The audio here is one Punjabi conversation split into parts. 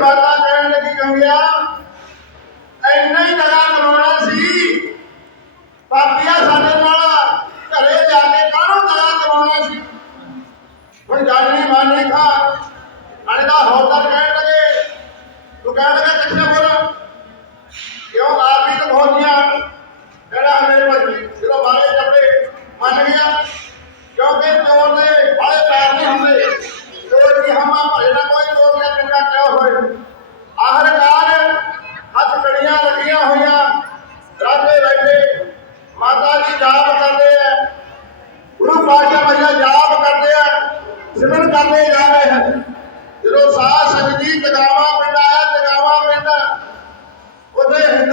ਬਾਤਾਂ ਕਹਿਣ ਲੱਗੀ ਗੰਗਿਆ ਐਨਾ ਹੀ ਲਗਾ ਕਰਾਉਣਾ ਸੀ। ਪਾਪੀਆ ਸਾਡੇ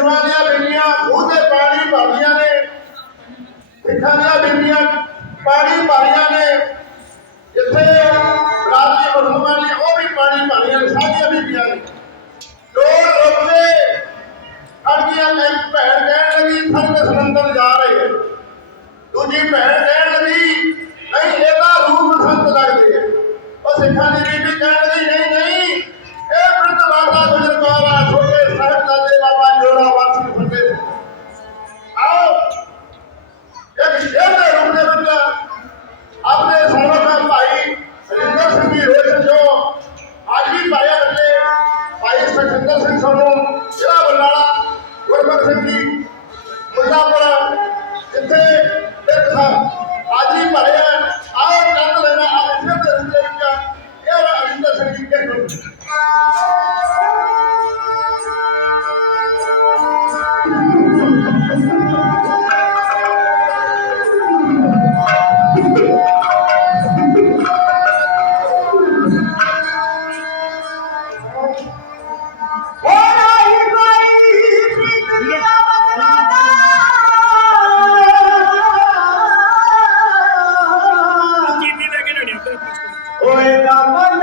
ਸਿੱਖਾਂ ਦੀਆਂ ਬੀਬੀਆਂ, ਖੂਹ ਤੇ ਪਾਣੀ ਭਰਦੀਆਂ ਨੇ। ਸਿੱਖਾਂ ਦੀਆਂ ਬੀਬੀਆਂ ਪਾਣੀ ਭਰੀਆਂ ਨੇ। ਜਿੱਥੇ ਰਾਜੀ ਮਰਹੂਮਾਂ ਨੇ ਉਹ ਵੀ ਪਾਣੀ ਭਰੀਆਂ ਨੇ, ਸਾਰੀਆਂ ਬੀਬੀਆਂ ਨੇ। ਲੋੜ ਰੁਕਦੇ ਅੜੀਆਂ ਲੈ ਭੈਣ ਕਹਿਣ ਲੱਗੀ ਸੰਗ ਸਰੰਦਰ ਸਿੰਘ ਸਾਨੂੰ ਜਿਹੜਾ ਬਰਨਾਲਾ ਗੁਰਮਤ ਸਿੰਘ ਜੀ ওই দামান